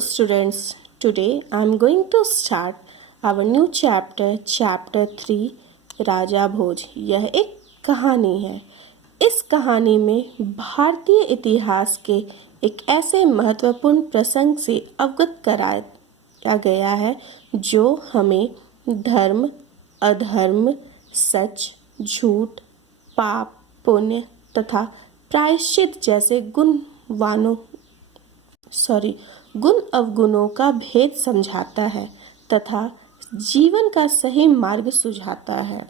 students, today I am going to start our new chapter, chapter 3, राजा भोज। यह एक कहानी है। इस कहानी में भारतीय इतिहास के एक ऐसे महत्वपूर्ण प्रसंग से अवगत कराया गया है जो हमें धर्म, अधर्म, सच, झूठ, पाप, पुण्य तथा प्रायश्चित जैसे गुण अवगुणों का भेद समझाता है तथा जीवन का सही मार्ग सुझाता है।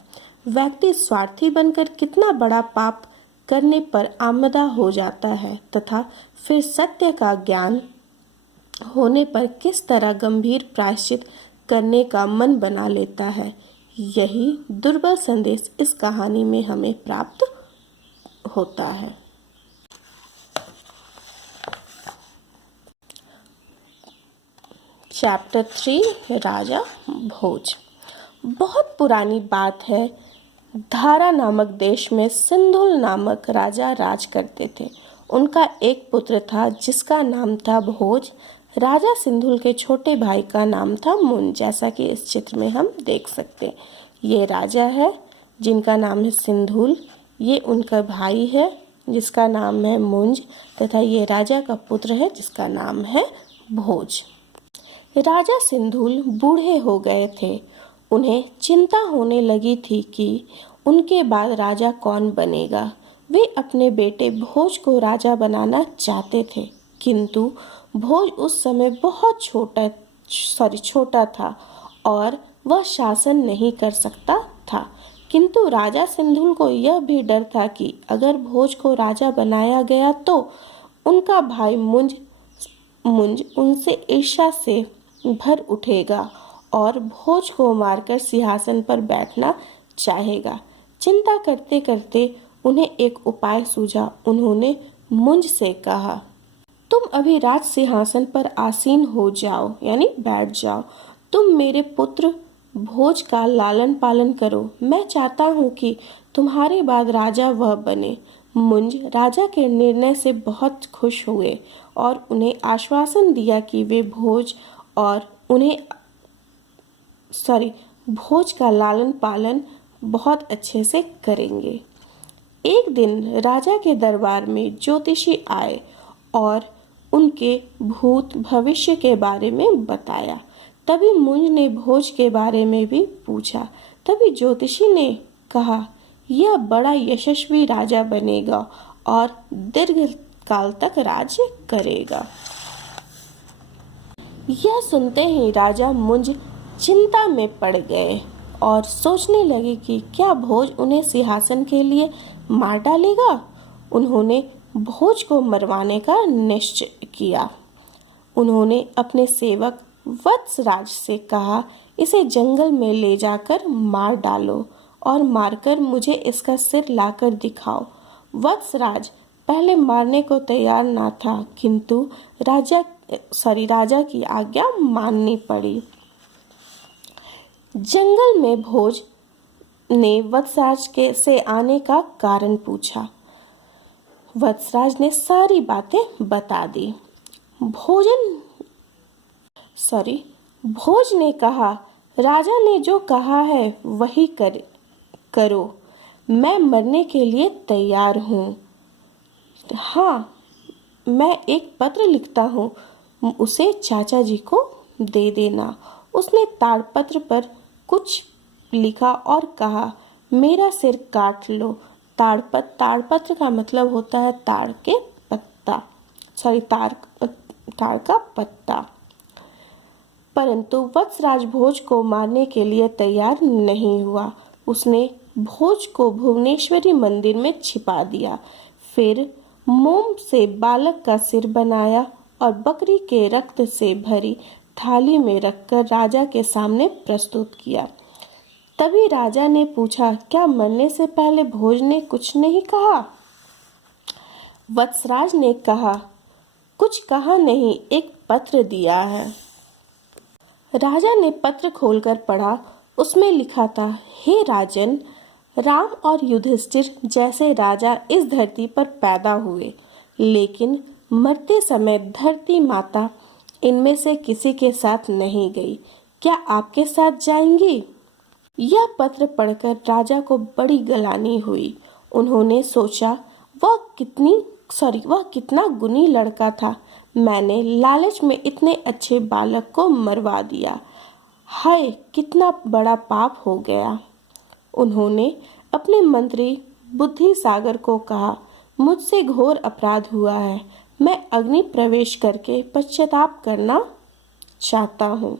व्यक्ति स्वार्थी बनकर कितना बड़ा पाप करने पर आमदा हो जाता है तथा फिर सत्य का ज्ञान होने पर किस तरह गंभीर प्रायश्चित करने का मन बना लेता है, यही दुर्बल संदेश इस कहानी में हमें प्राप्त होता है। चैप्टर 3, राजा भोज। बहुत पुरानी बात है। धारा नामक देश में सिंधुल नामक राजा राज करते थे। उनका एक पुत्र था जिसका नाम था भोज। राजा सिंधुल के छोटे भाई का नाम था मुंज, जैसा कि इस चित्र में हम देख सकते हैं। ये राजा है जिनका नाम है सिंधुल, ये उनका भाई है जिसका नाम है मुंज तथा ये राजा का पुत्र है जिसका नाम है भोज। राजा सिंधुल बूढ़े हो गए थे। उन्हें चिंता होने लगी थी कि उनके बाद राजा कौन बनेगा। वे अपने बेटे भोज को राजा बनाना चाहते थे, किंतु भोज उस समय बहुत छोटा था और वह शासन नहीं कर सकता था। किंतु राजा सिंधुल को यह भी डर था कि अगर भोज को राजा बनाया गया तो उनका भाई मुंज उनसे ईर्ष्या से भर उठेगा और भोज को मारकर सिंहासन पर बैठना चाहेगा। चिंता करते करते उन्हें एक उपाय सूझा। उन्होंने मुंज से कहा, तुम अभी राज सिंहासन पर आसीन हो जाओ, यानी बैठ जाओ। तुम मेरे पुत्र भोज का लालन पालन करो। मैं चाहता हूँ कि तुम्हारे बाद राजा वह बने। मुंज राजा के निर्णय से बहुत खुश हुए और उन्हें आश्वासन दिया कि वे भोज का लालन पालन बहुत अच्छे से करेंगे। एक दिन राजा के दरबार में ज्योतिषी आए और उनके भूत भविष्य के बारे में बताया। तभी मुंज ने भोज के बारे में भी पूछा। तभी ज्योतिषी ने कहा, यह बड़ा यशस्वी राजा बनेगा और दीर्घ काल तक राज्य करेगा। यह सुनते ही राजा मुंज चिंता में पड़ गए और सोचने लगे कि क्या भोज उन्हें सिंहासन के लिए मार डालेगा। उन्होंने भोज को मरवाने का निश्चय किया। उन्होंने अपने सेवक वत्सराज से कहा, इसे जंगल में ले जाकर मार डालो और मारकर मुझे इसका सिर लाकर दिखाओ। वत्सराज पहले मारने को तैयार ना था, किंतु राजा की आज्ञा माननी पड़ी। जंगल में भोज ने वत्सराज से आने का कारण पूछा। वत्सराज ने सारी बातें बता दी। भोज ने कहा, राजा ने जो कहा है वही करो। मैं मरने के लिए तैयार हूँ। हाँ, मैं एक पत्र लिखता हूँ, उसे चाचा जी को दे देना। उसने ताड़पत्र पर कुछ लिखा और कहा, मेरा सिर काट लो। ताड़पत्र का मतलब होता है ताड़ का पत्ता। परंतु वत्सराज भोज को मारने के लिए तैयार नहीं हुआ। उसने भोज को भुवनेश्वरी मंदिर में छिपा दिया। फिर मोम से बालक का सिर बनाया और बकरी के रक्त से भरी थाली में रखकर राजा के सामने प्रस्तुत किया। तभी राजा ने पूछा, क्या मरने से पहले भोज ने कुछ नहीं कहा? वत्सराज ने कहा, कुछ कहा नहीं, एक पत्र दिया है। राजा ने पत्र खोलकर पढ़ा। उसमें लिखा था, हे राजन, राम और युधिष्ठिर जैसे राजा इस धरती पर पैदा हुए, लेकिन मरते समय धरती माता इनमें से किसी के साथ नहीं गई। क्या आपके साथ जाएंगी? यह पत्र पढ़कर राजा को बड़ी गलानी हुई। उन्होंने सोचा वह कितना गुणी लड़का था। मैंने लालच में इतने अच्छे बालक को मरवा दिया। हाय, कितना बड़ा पाप हो गया। उन्होंने अपने मंत्री बुद्धिसागर को कहा, मुझसे घोर अपराध हुआ है। मैं अग्नि प्रवेश करके पश्चाताप करना चाहता हूँ।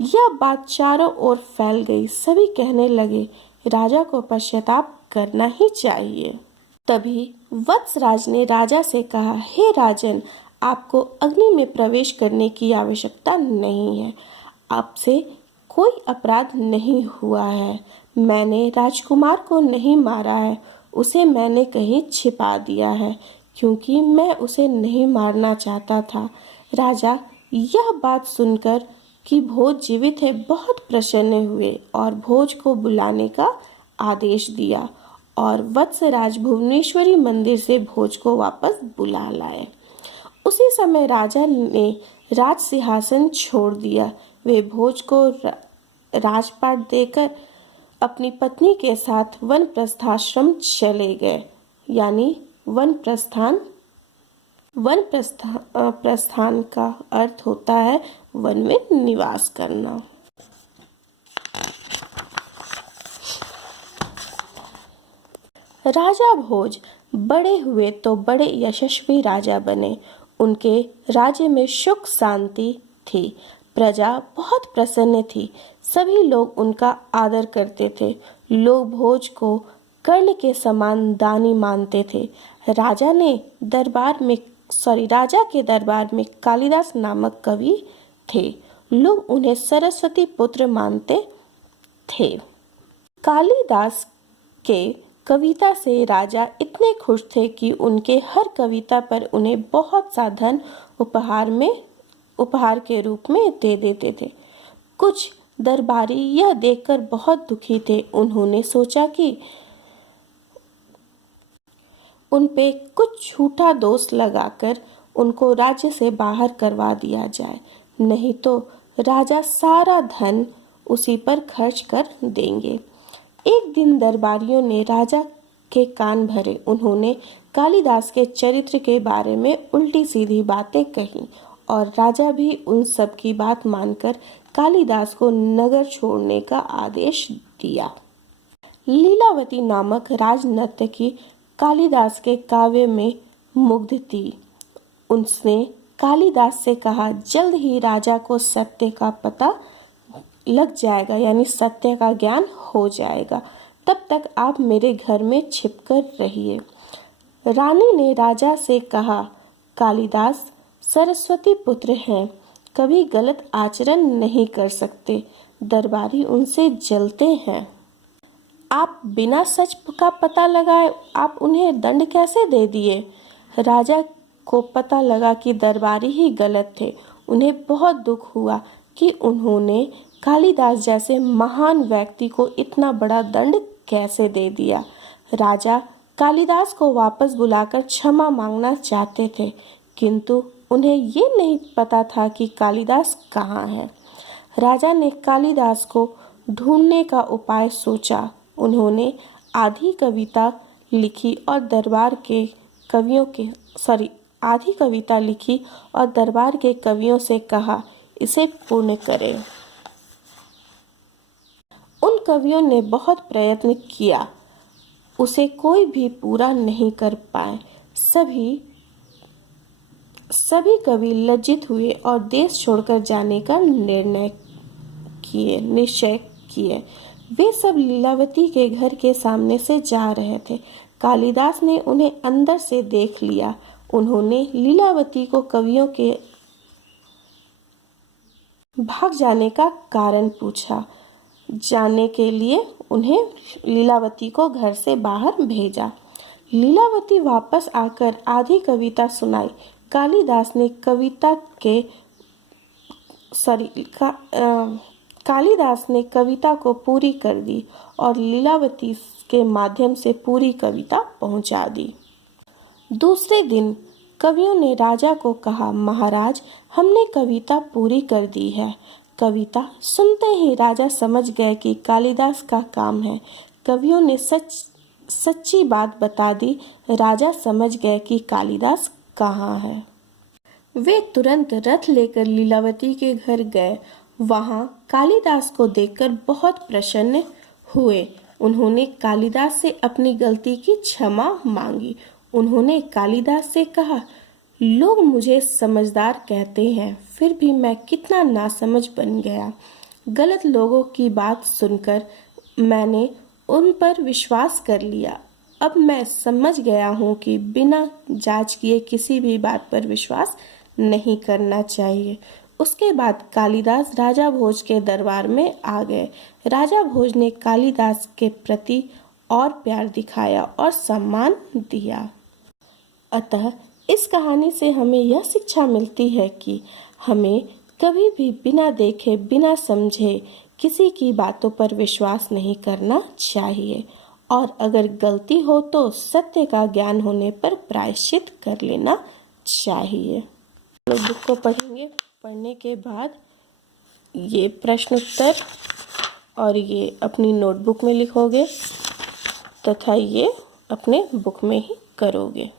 यह बात चारों ओर फैल गई। सभी कहने लगे, राजा को पश्चाताप करना ही चाहिए। तभी वत्सराज ने राजा से कहा, हे राजन, आपको अग्नि में प्रवेश करने की आवश्यकता नहीं है। आपसे कोई अपराध नहीं हुआ है। मैंने राजकुमार को नहीं मारा है, उसे मैंने कहीं छिपा दिया है, क्योंकि मैं उसे नहीं मारना चाहता था। राजा यह बात सुनकर कि भोज जीवित है बहुत प्रसन्न हुए और भोज को बुलाने का आदेश दिया और वत्सराज भुवनेश्वरी मंदिर से भोज को वापस बुला लाए। उसी समय राजा ने राज सिंहासन छोड़ दिया। वे भोज को राजपाट देकर अपनी पत्नी के साथ वनप्रस्थाश्रम चले गए। यानी प्रस्थान का अर्थ होता है वन में निवास करना। राजा भोज बड़े हुए तो बड़े यशस्वी राजा बने। उनके राज्य में सुख शांति थी। प्रजा बहुत प्रसन्न थी। सभी लोग उनका आदर करते थे। लोग भोज को कर्ण के समान दानी मानते थे। राजा के दरबार में कालिदास नामक कवि थे। लोग उन्हें सरस्वती पुत्र मानते थे। कालिदास के कविता से राजा इतने खुश थे कि उनके हर कविता पर उन्हें बहुत सा धन उपहार के रूप में दे देते थे। कुछ दरबारी यह देखकर बहुत दुखी थे। उन्होंने सोचा कि उन पे कुछ झूठा दोष लगाकर उनको राज्य से बाहर करवा दिया जाए, नहीं तो राजा सारा धन उसी पर खर्च कर देंगे। एक दिन दरबारियों ने राजा के कान भरे। उन्होंने कालिदास के चरित्र के बारे में उल्टी सीधी बातें कही और राजा भी उन सब की बात मानकर कालिदास को नगर छोड़ने का आदेश दिया। लीलावती नामक राजनर्तकी कालिदास के काव्य में मुग्ध थी। उसने कालिदास से कहा, जल्द ही राजा को सत्य का पता लग जाएगा, यानी सत्य का ज्ञान हो जाएगा। तब तक आप मेरे घर में छिपकर रहिए। रानी ने राजा से कहा, कालिदास सरस्वती पुत्र हैं, कभी गलत आचरण नहीं कर सकते। दरबारी उनसे जलते हैं। आप बिना सच का पता लगाए आप उन्हें दंड कैसे दे दिए? राजा को पता लगा कि दरबारी ही गलत थे। उन्हें बहुत दुख हुआ कि उन्होंने कालिदास जैसे महान व्यक्ति को इतना बड़ा दंड कैसे दे दिया। राजा कालिदास को वापस बुलाकर क्षमा मांगना चाहते थे, किंतु उन्हें ये नहीं पता था कि कालिदास कहाँ है। राजा ने कालिदास को ढूंढने का उपाय सोचा। उन्होंने आधी कविता लिखी और दरबार के कवियों से कहा, इसे पूर्ण करें। उन कवियों ने बहुत प्रयत्न किया, उसे कोई भी पूरा नहीं कर पाए। सभी कवि लज्जित हुए और देश छोड़कर जाने का निश्चय किए। वे सब लीलावती के घर के सामने से जा रहे थे। कालिदास ने उन्हें अंदर से देख लिया। उन्होंने लीलावती को कवियों के भाग जाने का कारण पूछा। जानने के लिए उन्हें लीलावती को घर से बाहर भेजा। लीलावती वापस आकर आधी कविता सुनाई। कालिदास ने कविता को पूरी कर दी और लीलावती के माध्यम से पूरी कविता पहुंचा दी। दूसरे दिन कवियों ने राजा को कहा, महाराज, हमने कविता पूरी कर दी है। कविता सुनते ही राजा समझ गए कि कालिदास का काम है। कवियों ने सच्ची बात बता दी। राजा समझ गए कि कालिदास कहाँ है। वे तुरंत रथ लेकर लीलावती के घर गए। वहां कालिदास को देखकर बहुत प्रसन्न हुए। उन्होंने कालिदास से अपनी गलती की क्षमा मांगी। उन्होंने कालिदास से कहा, लोग मुझे समझदार कहते हैं, फिर भी मैं कितना नासमझ बन गया। गलत लोगों की बात सुनकर मैंने उन पर विश्वास कर लिया। अब मैं समझ गया हूँ कि बिना जांच किए किसी भी बात पर विश्वास नहीं करना चाहिए। उसके बाद कालिदास राजा भोज के दरबार में आ गए। राजा भोज ने कालिदास के प्रति और प्यार दिखाया और सम्मान दिया। अतः इस कहानी से हमें यह शिक्षा मिलती है कि हमें कभी भी बिना देखे, बिना समझे किसी की बातों पर विश्वास नहीं करना चाहिए, और अगर गलती हो तो सत्य का ज्ञान होने पर प्रायश्चित कर लेना चाहिए। लोग बुक को पढ़ेंगे। पढ़ने के बाद ये प्रश्न उत्तर और ये अपनी नोटबुक में लिखोगे तथा ये अपने बुक में ही करोगे।